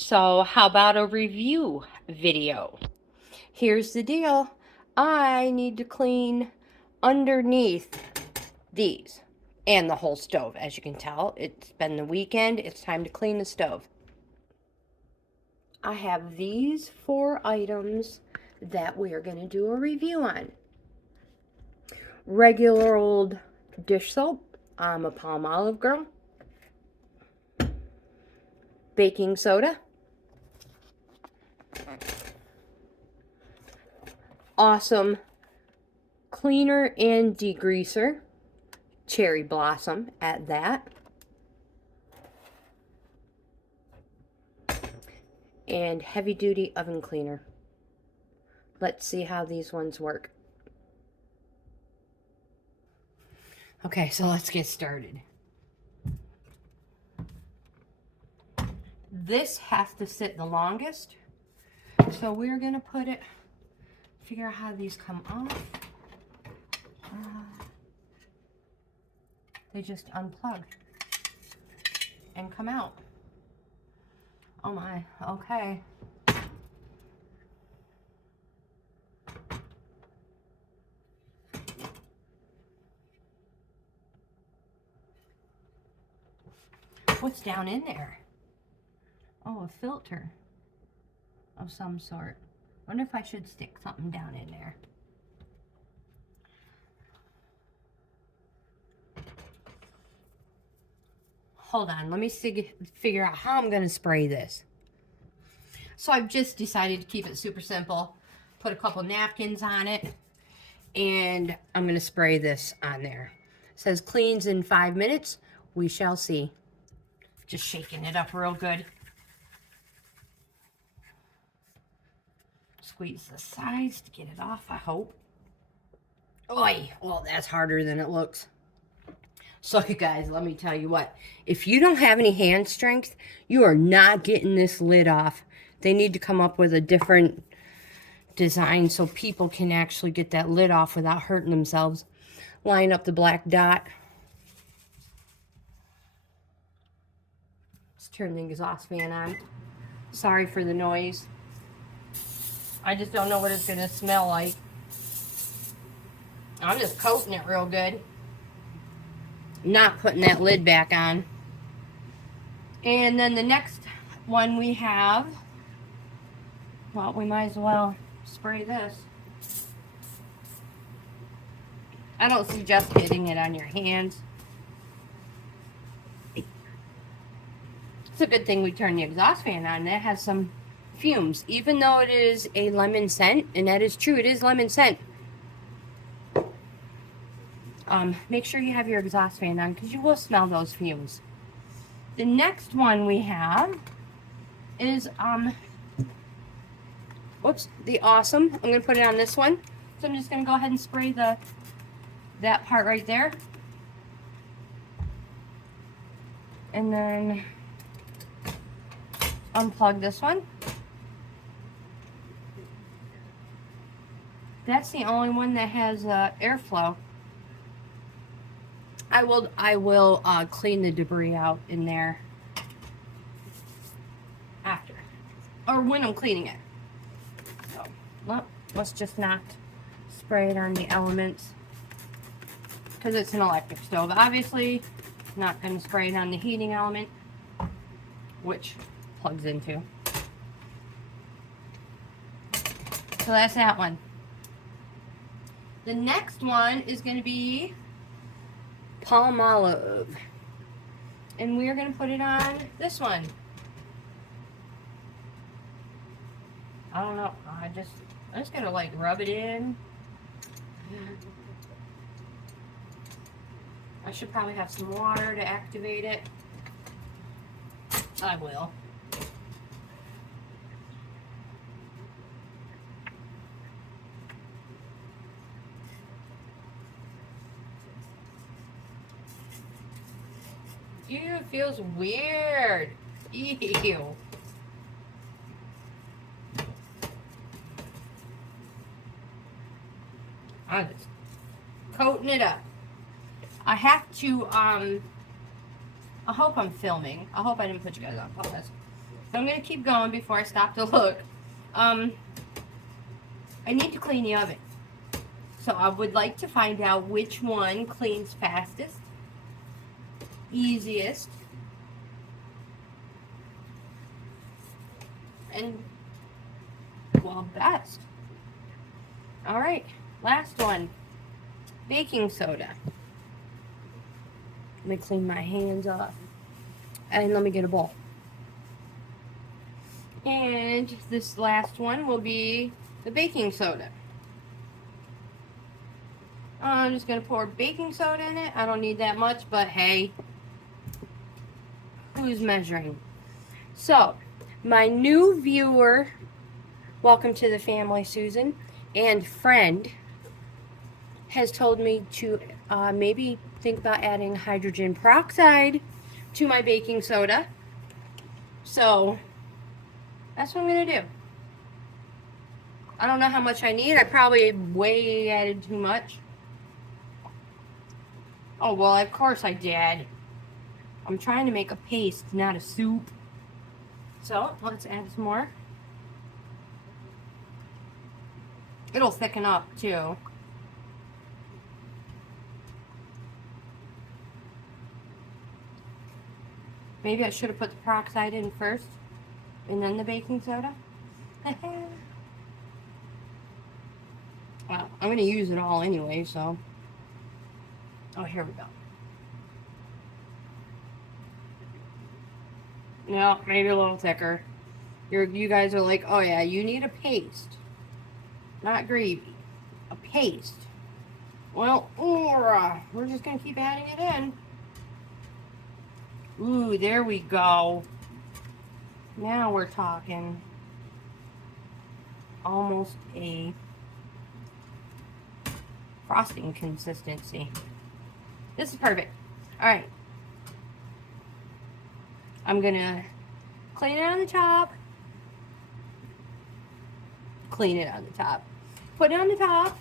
So how about a review video? Here's the deal. I need to clean underneath these and the whole stove. As you can tell, it's been the weekend. It's time to clean the stove. I have these 4 items that we're going to do a review on. Regular old dish soap. I'm a Palmolive girl. Baking soda. Awesome cleaner and degreaser. Cherry Blossom at that. And heavy duty oven cleaner. Let's see how these ones work. Okay, so let's get started. This has to sit the longest. So we're going to put it, figure out how these come off. They just unplug and come out. Oh my, okay. What's down in there? Oh, a filter of some sort. Wonder if I should stick something down in there. Hold on, let me figure out how I'm going to spray this. So I've just decided to keep it super simple. Put a couple napkins on it, and I'm going to spray this on there. It says cleans in 5 minutes. We shall see. Just shaking it up real good. Squeeze the sides to get it off, I hope. Oy, well, that's harder than it looks. So you guys, let me tell you what. If you don't have any hand strength, you are not getting this lid off. They need to come up with a different design so people can actually get that lid off without hurting themselves. Line up the black dot. Let's turn the exhaust fan on. Sorry for the noise. I just don't know what it's going to smell like. I'm just coating it real good. Not putting that lid back on. And then the next one we have, well, we might as well spray this. I don't suggest hitting it on your hands. It's a good thing we turned the exhaust fan on. That has some fumes, even though it is a lemon scent, and that is true, it is lemon scent. Make sure you have your exhaust fan on because you will smell those fumes. The next one we have is the Awesome. I'm going to put it on this one. So I'm just going to go ahead and spray that part right there. And then unplug this one. That's the only one that has airflow. I will clean the debris out in there after, or when I'm cleaning it. So, well, let's just not spray it on the elements because it's an electric stove. Obviously, not going to spray it on the heating element, which plugs into. So that's that one. The next one is going to be Palmolive, and we're going to put it on this one. I don't know, I'm just going to like rub it in. I should probably have some water to activate it. I will. Ew, it feels weird. Ew. I'm just coating it up. I have to, I hope I'm filming. I hope I didn't put you guys on pause. So I'm going to keep going before I stop to look. I need to clean the oven. So I would like to find out which one cleans fastest, easiest, and, well, best. Alright, last one. Baking soda. Let me clean my hands off. And let me get a bowl. And this last one will be the baking soda. I'm just going to pour baking soda in it. I don't need that much, but hey, who's measuring? So, my new viewer, welcome to the family, Susan, and friend, has told me to maybe think about adding hydrogen peroxide to my baking soda. So, that's what I'm going to do. I don't know how much I need. I probably way added too much. Oh, well, of course I did. I'm trying to make a paste, not a soup. So, let's add some more. It'll thicken up, too. Maybe I should have put the peroxide in first, and then the baking soda. Well, I'm going to use it all anyway, so. Oh, here we go. No, maybe a little thicker. You guys are like, oh yeah, you need a paste. Not gravy. A paste. Well, we're just going to keep adding it in. Ooh, there we go. Now we're talking. Almost a frosting consistency. This is perfect. Alright. I'm gonna clean it on the top. Clean it on the top. Put it on the top.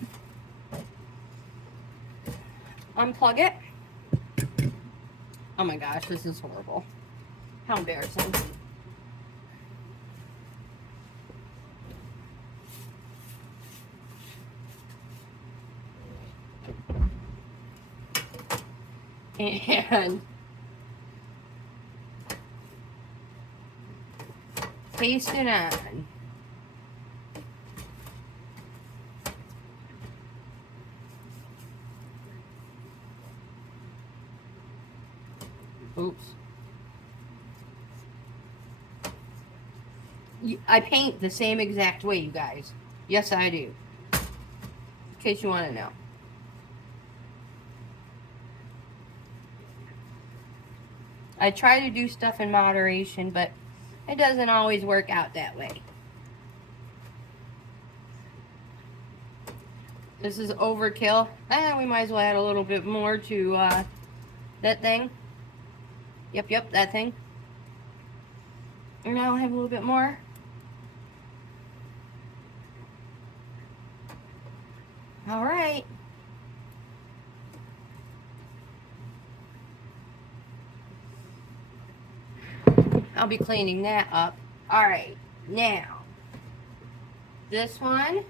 Unplug it. Oh my gosh, this is horrible. How embarrassing. And paste it on. Oops. I paint the same exact way, you guys. Yes, I do. In case you want to know. I try to do stuff in moderation, but it doesn't always work out that way. This is overkill. We might as well add a little bit more to that thing. Yep, that thing. And now I have a little bit more. All right. I'll be cleaning that up. All right, now this one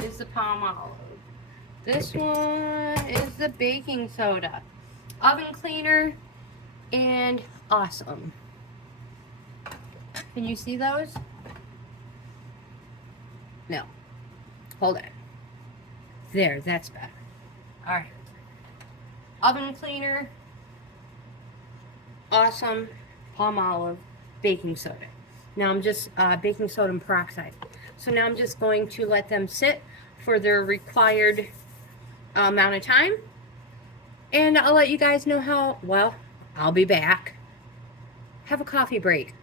is the palm olive. This one is the baking soda. Oven cleaner and awesome. Can you see those? No. Hold on. There, that's better. All right. Oven cleaner. Awesome. Palm olive. Baking soda. Now I'm just baking soda and peroxide. So now I'm just going to let them sit for their required amount of time. And I'll let you guys know how, well, I'll be back. Have a coffee break.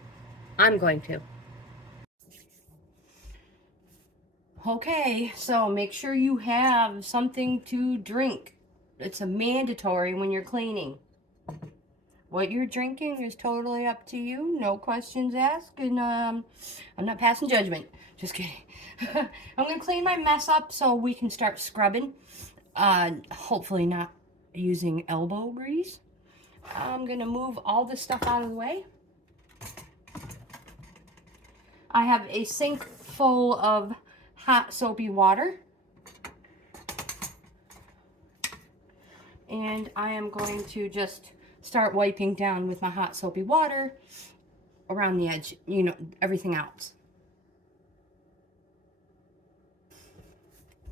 I'm going to. Okay, so make sure you have something to drink. It's a mandatory when you're cleaning. What you're drinking is totally up to you. No questions asked. And I'm not passing judgment. Just kidding. I'm going to clean my mess up so we can start scrubbing. Hopefully not using elbow grease. I'm going to move all this stuff out of the way. I have a sink full of hot soapy water. And I am going to just start wiping down with my hot soapy water around the edge, you know, everything else.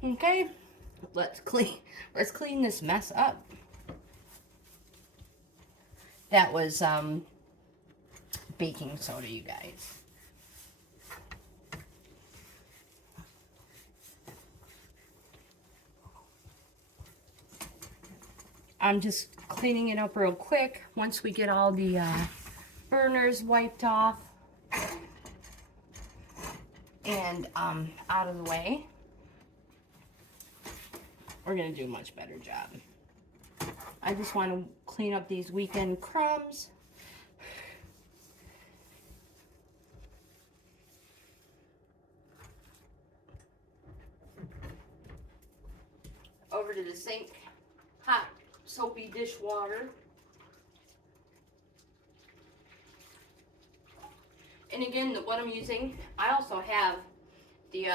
Okay, let's clean this mess up. That was baking soda, you guys. I'm just cleaning it up real quick once we get all the burners wiped off and out of the way. We're gonna do a much better job. I just want to clean up these weekend crumbs. Over to the sink, hot soapy dishwater. And again, what I'm using, I also have the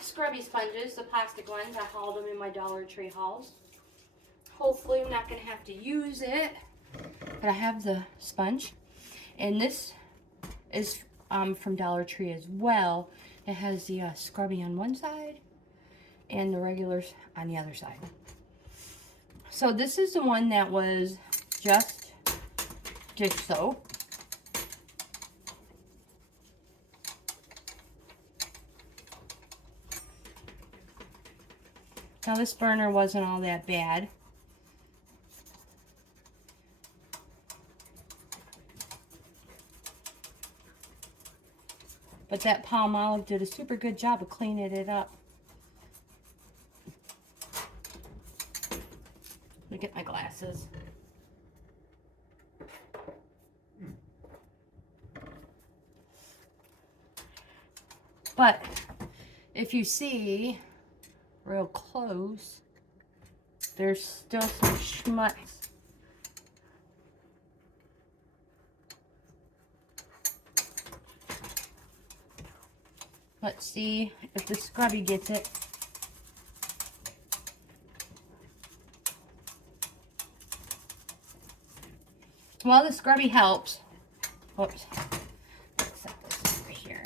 scrubby sponges, the plastic ones. I hauled them in my Dollar Tree hauls. Hopefully I'm not going to have to use it, but I have the sponge. And this is from Dollar Tree as well. It has the scrubby on one side and the regulars on the other side. So this is the one that was just dish soap. Now this burner wasn't all that bad. But that Palmolive did a super good job of cleaning it up. Let me get my glasses. But if you see real close, there's still some schmutz. Let's see if the scrubby gets it. Well, the scrubby helps. Whoops. Let's set this over here.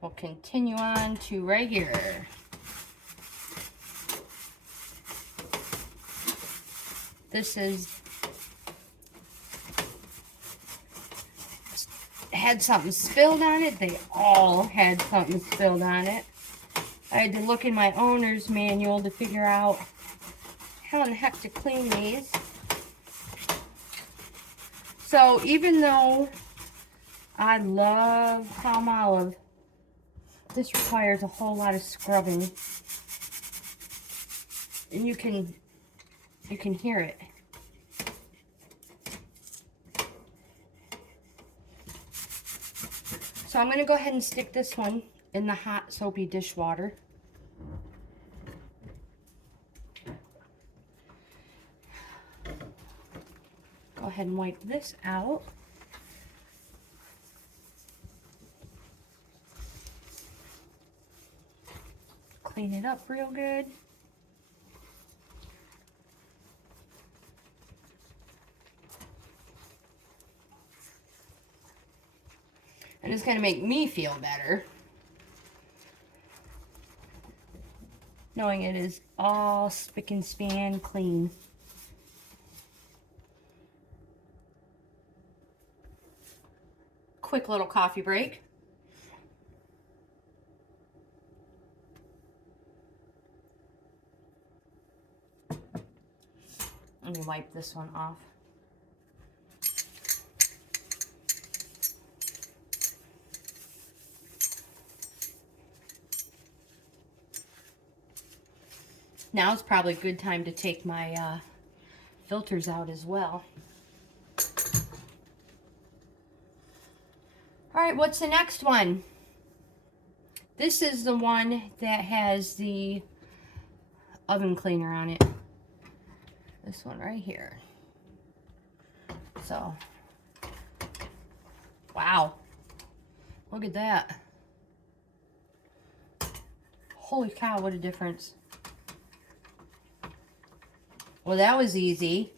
We'll continue on to regular. This is had something spilled on it. They all had something spilled on it. I had to look in my owner's manual to figure out how in the heck to clean these. So even though I love Palmolive, this requires a whole lot of scrubbing, and you can hear it. So I'm going to go ahead and stick this one in the hot soapy dishwater. Go ahead and wipe this out. Clean it up real good. And it's going to make me feel better knowing it is all spick and span clean. Quick little coffee break. Let me wipe this one off. Now is probably a good time to take my filters out as well. All right, what's the next one? This is the one that has the oven cleaner on it. This one right here. So, wow. Look at that. Holy cow, what a difference. Well, that was easy.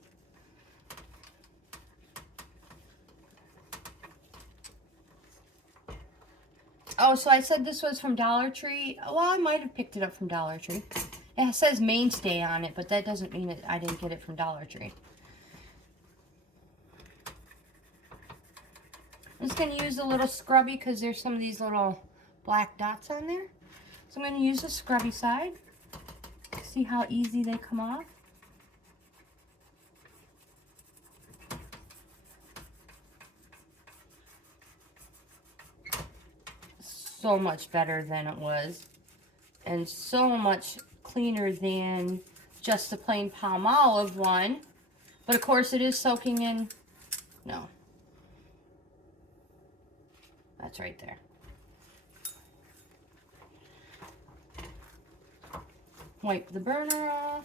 Oh, so I said this was from Dollar Tree. Well, I might have picked it up from Dollar Tree. It says Mainstay on it, but that doesn't mean that I didn't get it from Dollar Tree. I'm just going to use a little scrubby because there's some of these little black dots on there. So I'm going to use the scrubby side. See how easy they come off? So much better than it was. And so much cleaner than just the plain Palmolive one. But of course it is soaking in... No. That's right there. Wipe the burner off.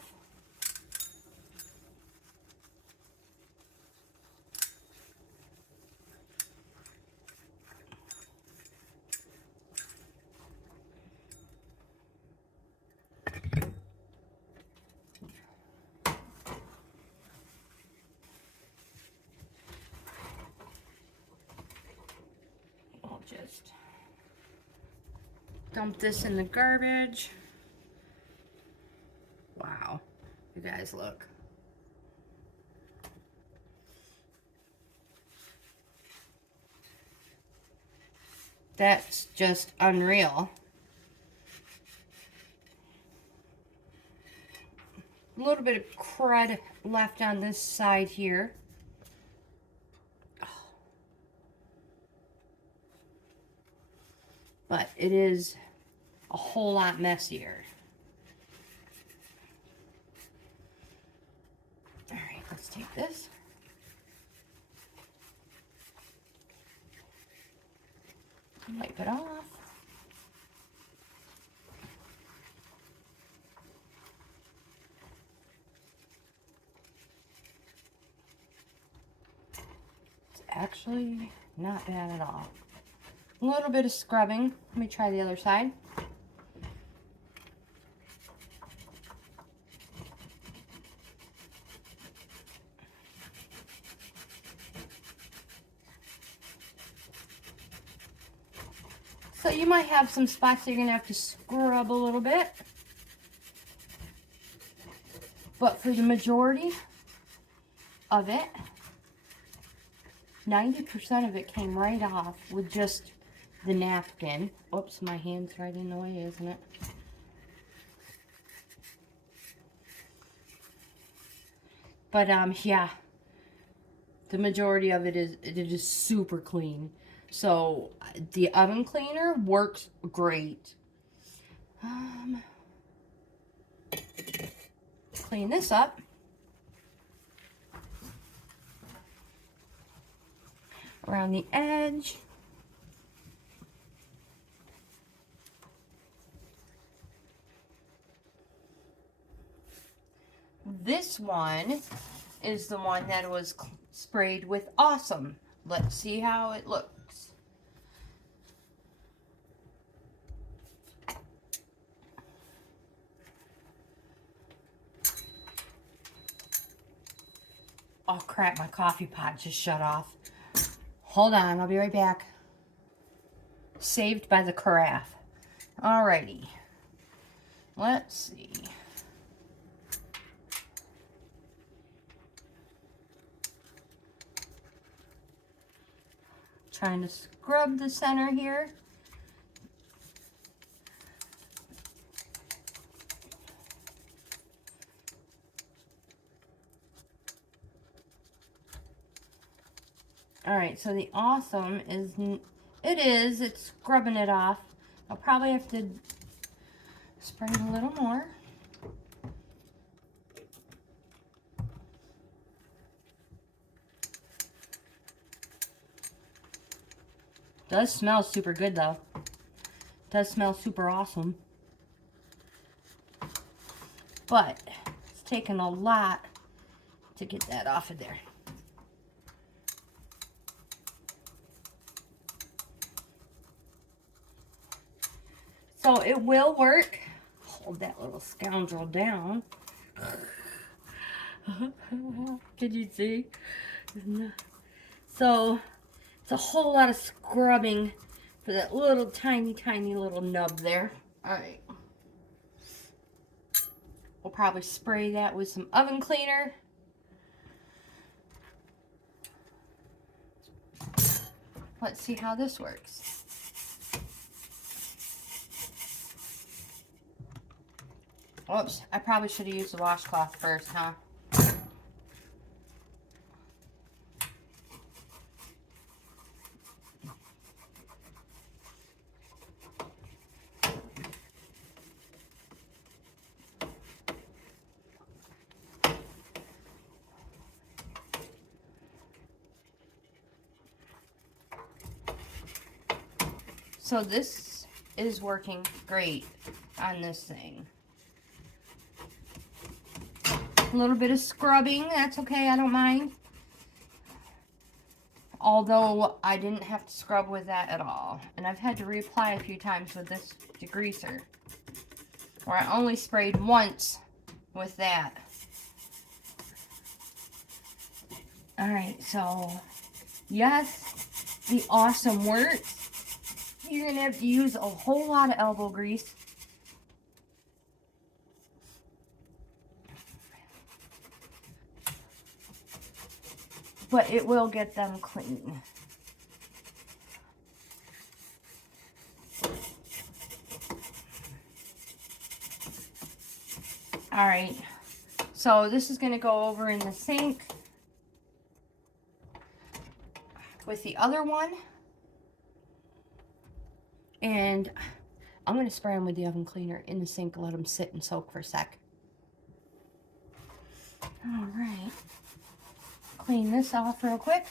I'll just dump this in the garbage. Wow, you guys look. That's just unreal. A little bit of crud left on this side here. But it is a whole lot messier. All right, let's take this. Wipe it off. It's actually not bad at all. A little bit of scrubbing. Let me try the other side. So you might have some spots that you're going to have to scrub a little bit. But for the majority of it, 90% of it came right off with just the napkin. Oops, my hand's right in the way, isn't it? But yeah, the majority of it is super clean. So the oven cleaner works great. Clean this up. Around the edge. This one is the one that was sprayed with Awesome. Let's see how it looks. Oh crap, my coffee pot just shut off. Hold on, I'll be right back. Saved by the carafe. Alrighty. Let's see. Trying to scrub the center here. Alright, so the Awesome is, it's scrubbing it off. I'll probably have to spray a little more. Does smell super good though. Does smell super awesome. But it's taken a lot to get that off of there. So it will work. Hold that little scoundrel down. Did you see? So it's a whole lot of scrubbing for that little tiny little nub there. Alright. We'll probably spray that with some oven cleaner. Let's see how this works. Oops, I probably should have used the washcloth first, huh? So this is working great on this thing. A little bit of scrubbing, that's okay, I don't mind. Although I didn't have to scrub with that at all. And I've had to reapply a few times with this degreaser. Or I only sprayed once with that. Alright, so yes, the awesome works. You're going to have to use a whole lot of elbow grease. But it will get them clean. Alright, so this is going to go over in the sink with the other one. And I'm going to spray them with the oven cleaner in the sink and let them sit and soak for a sec. Alright. Clean this off real quick.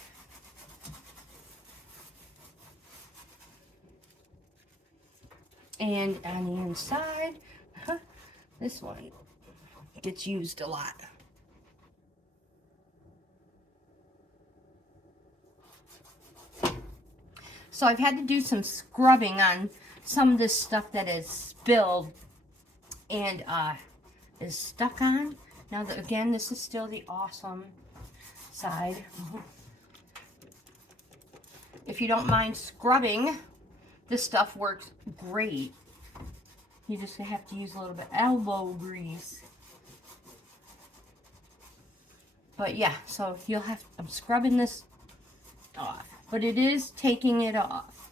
And on the inside, this one gets used a lot. So I've had to do some scrubbing on some of this stuff that is spilled and is stuck on. Now, again, this is still the awesome side. If you don't mind scrubbing, this stuff works great. You just have to use a little bit of elbow grease. But yeah, so you'll have, I'm scrubbing this off. But it is taking it off.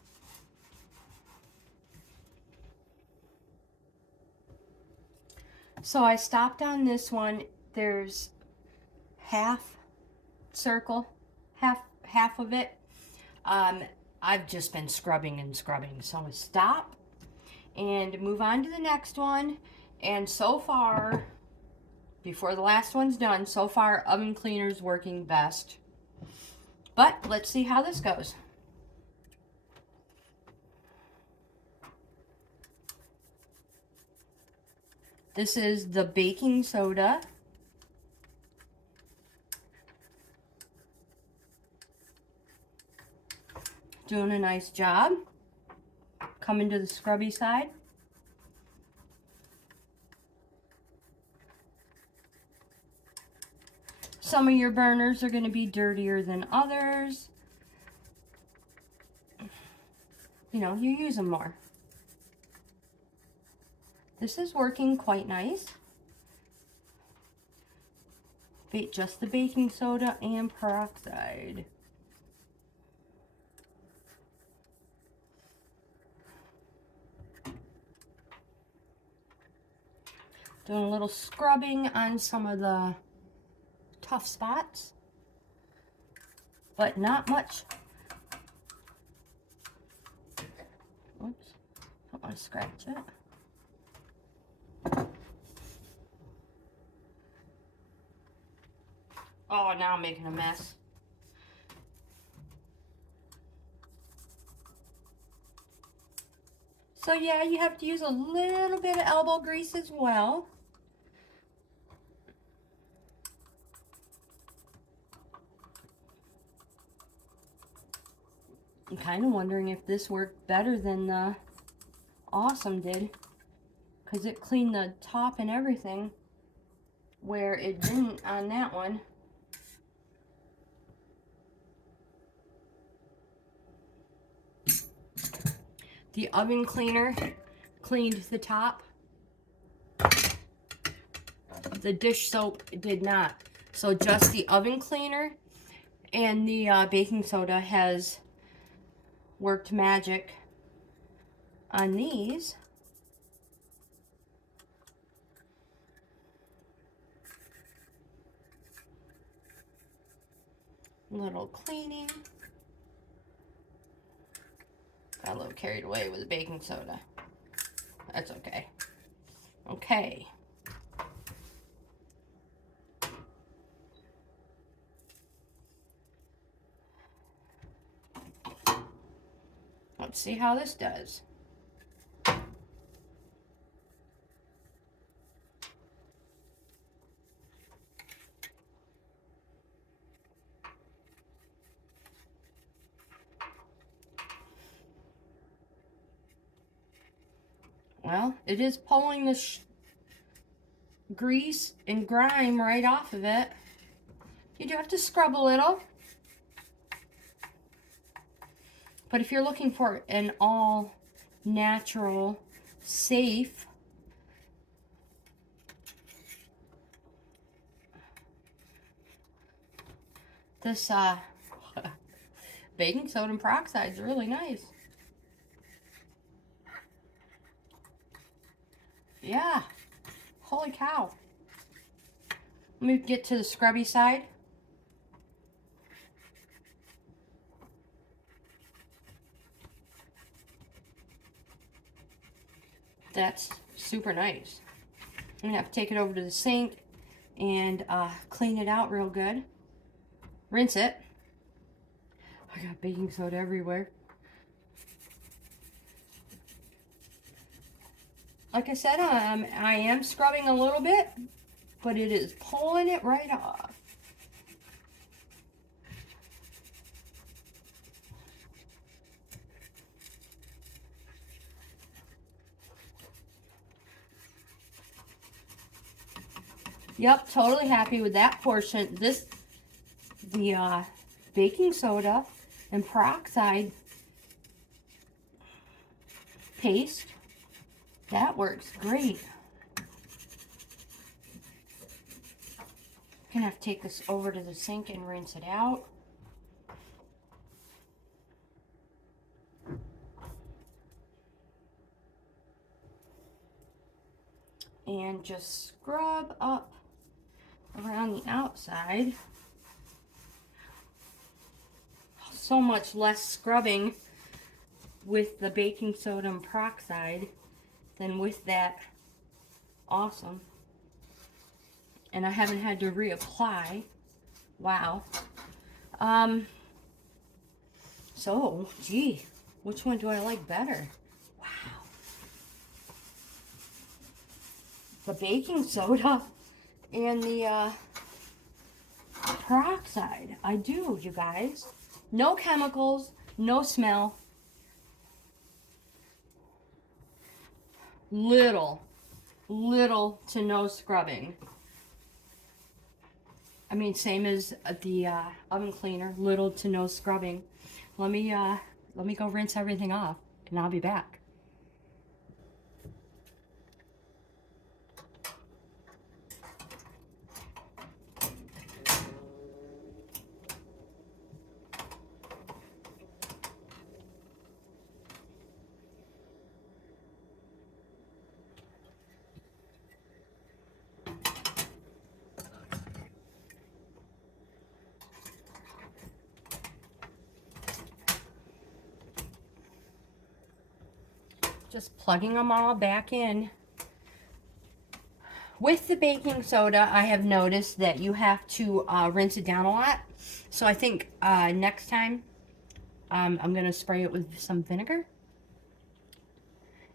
So I stopped on this one. There's half circle, half of it. I've just been scrubbing and scrubbing. So I'm going to stop and move on to the next one. And so far, before the last one's done, so far oven cleaner's working best. But let's see how this goes. This is the baking soda. Doing a nice job. Coming to the scrubby side. Some of your burners are going to be dirtier than others. You know, you use them more. This is working quite nice. Just the baking soda and peroxide. Doing a little scrubbing on some of the tough spots, but not much. Oops, don't want to scratch it. Oh, now I'm making a mess. So yeah, you have to use a little bit of elbow grease as well. I'm kind of wondering if this worked better than the Awesome did, because it cleaned the top and everything, where it didn't on that one. The oven cleaner cleaned the top. The dish soap did not. So just the oven cleaner and the baking soda has worked magic on these. Little cleaning. Got a little carried away with the baking soda. That's okay. Okay. Let's see how this does. Well, it is pulling the grease and grime right off of it. You do have to scrub a little. But if you're looking for an all natural, safe, this baking soda and peroxide is really nice. Yeah, holy cow. Let me get to the scrubby side. That's super nice. I'm gonna have to take it over to the sink and clean it out real good. Rinse it. I got baking soda everywhere. Like I said, I am scrubbing a little bit, but it is pulling it right off. Yep, totally happy with that portion. The baking soda and peroxide paste, that works great. I'm gonna have to take this over to the sink and rinse it out. And just scrub up around the outside. So much less scrubbing with the baking soda and peroxide than with that Awesome. And I haven't had to reapply. Wow. So, gee, which one do I like better? Wow. The baking soda and the peroxide. I do, you guys. No chemicals, no smell. Little to no scrubbing. I mean, same as the oven cleaner, little to no scrubbing. Let me go rinse everything off, and I'll be back. Just plugging them all back in. With the baking soda, I have noticed that you have to rinse it down a lot. So I think next time I'm going to spray it with some vinegar.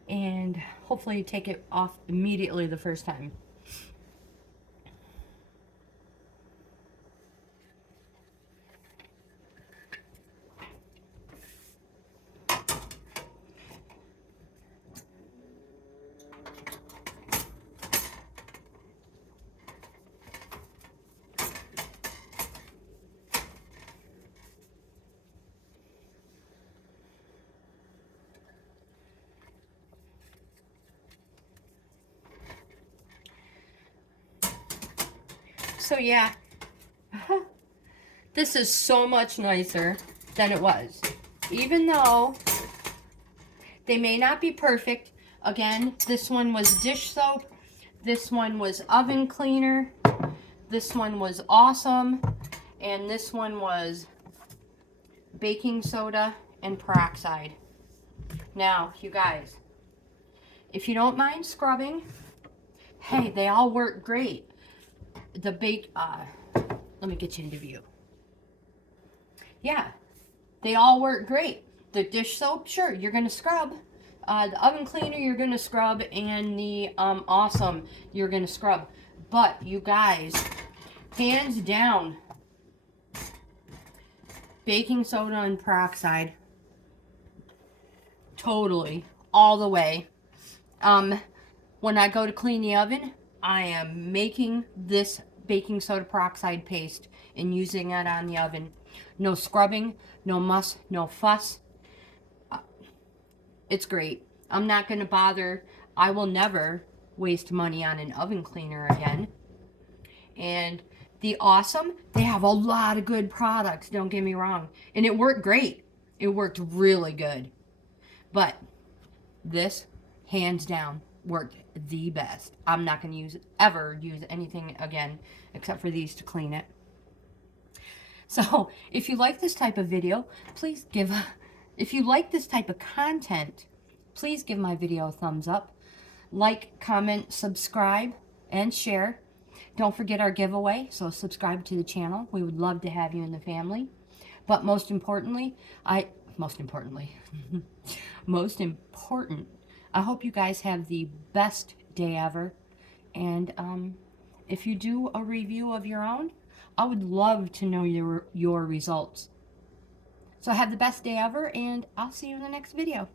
and hopefully take it off immediately the first time. So yeah, this is so much nicer than it was. Even though they may not be perfect. Again, this one was dish soap. This one was oven cleaner. This one was awesome. And this one was baking soda and peroxide. Now, you guys, if you don't mind scrubbing, hey, they all work great. The let me get you into view. Yeah, they all work great. The dish soap, sure, you're going to scrub. The oven cleaner, you're going to scrub. And the awesome, you're going to scrub. But, you guys, hands down, baking soda and peroxide, totally, all the way. When I go to clean the oven, I am making this baking soda peroxide paste and using it on the oven. No scrubbing, no muss, no fuss. It's great. I'm not going to bother. I will never waste money on an oven cleaner again. And the awesome, they have a lot of good products, don't get me wrong. And it worked great. It worked really good. But this, hands down, worked the best. I'm not going to ever use anything again except for these to clean it. So, if you like this type of video, please if you like this type of content, please give my video a thumbs up. Like, comment, subscribe, and share. Don't forget our giveaway, so subscribe to the channel. We would love to have you in the family. But most important, I hope you guys have the best day ever. And if you do a review of your own, I would love to know your results. So have the best day ever, and I'll see you in the next video.